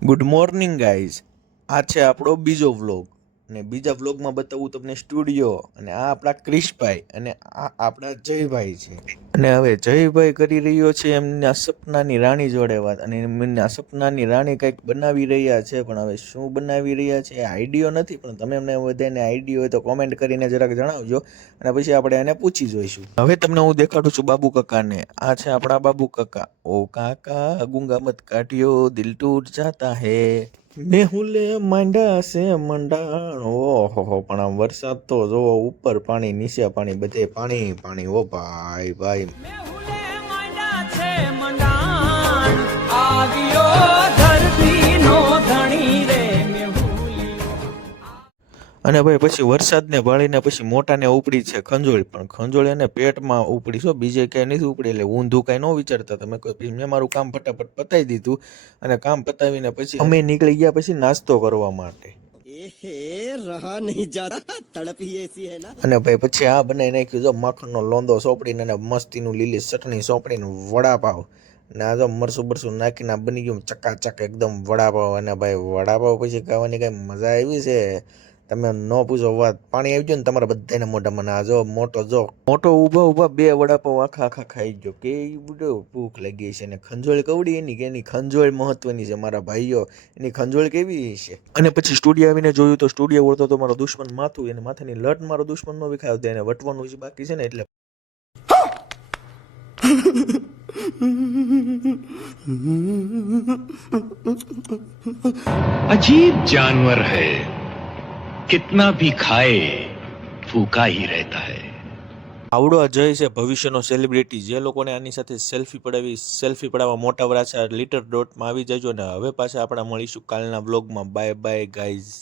Good morning guys. આ છે આપણો બીજો વ્લોગ અને બીજા વ્લોગમાં બતાવું તમને સ્ટુડિયો અને આ આપણા ક્રિશભાઈ અને આ આપણા જયભાઈ છે. અને હવે જયભાઈ કરી રહ્યો છે એમના સપનાની રાણી જોડે વાત અને એમના સપનાની રાણી કંઈક બનાવી રહ્યા છે, પણ હવે શું બનાવી રહ્યા છે આઈડિયો નથી, પણ તમે એમને બધાને આઈડિયો હોય તો કોમેન્ટ કરીને જરાક જણાવજો અને પછી આપણે એને પૂછી જોઈશું. હવે તમને હું દેખાડું છું બાબુ કાકાને. આ છે આપણા બાબુ કાકા. ઓ કાકા ગુંगा मत काटियो दिल टूट जाता है, મેહુલે માંડા છે મંડાણ. ઓહો, પણ આમ વરસાદ તો જોવો, ઉપર પાણી નીચે પાણી, બધે પાણી પાણી. ઓ ભાઈ ભાઈ, મેહુલે માંડા છે મંડાણ, આવ્યો ધરતીનો ધણી રે મેહુલી. અને ભાઈ પછી વરસાદને ભાળીને પછી મોટાને ઉપડી છે ખંજોળ, પણ ખંજોળ એને પેટમાં ઉપડી છો, બીજે ક્યાંય નથી ઉપડી. એટલે ઊંધું કાંઈ ન વિચારતા તમે, કોઈ મેં મારું કામ ફટાફટ પતાવી દીધું અને કામ પતાવીને પછી અમે નીકળી ગયા પછી નાસ્તો કરવા માટે. रहा नहीं जाता तड़प ही ऐसी है ना। અને ભાઈ પછી આ બનાવી નાખ્યું જો માખણનો લોંદો સોંપડીને અને મસ્તીનું લીલી ચટણી સોંપડીને વડાપાવ ને આ જો મરસું બરસું નાખીને આ બની ગયું ચકાચક એકદમ વડાપાવ. અને ભાઈ વડાપાવ પછી ખાવાની કઈ મજા આવી છે તમે ન પૂછો વાત. પાણી આવી ગયું ને તમારા બધાને મોઢામાં. આ જો મોટો ઊભા ઊભા બે વડાપાવ આખા આખા ખાઈ ગયો કે બધો ભૂખ લાગી છે. અને ખંજોળ કવડી એની કે એની ખંજોળ મહત્વની છે મારા ભાઈઓ, એની ખંજોળ કેવી છે. અને પછી સ્ટુડિયો આવીને જોયું તો સ્ટુડિયો વળતો તો મારો દુશ્મન માથું, એને માથાની લટ મારો દુશ્મન નો વિખાયો એને વટવાનું જ બાકી છે ને એટલે. अजीब जानवर है, कितना भी खाए भूखा ही रहता है. આવડો અજય છે ભવિષ્યનો સેલિબ્રિટી, જે લોકોને આની સાથે સેલ્ફી પડાવવા મોટા વરાછા લીટર ડોટમાં આવી જજો. ને હવે પાછા આપણે મળીશું કાલના બ્લોગમાં. Bye bye guys.